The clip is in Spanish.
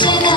somos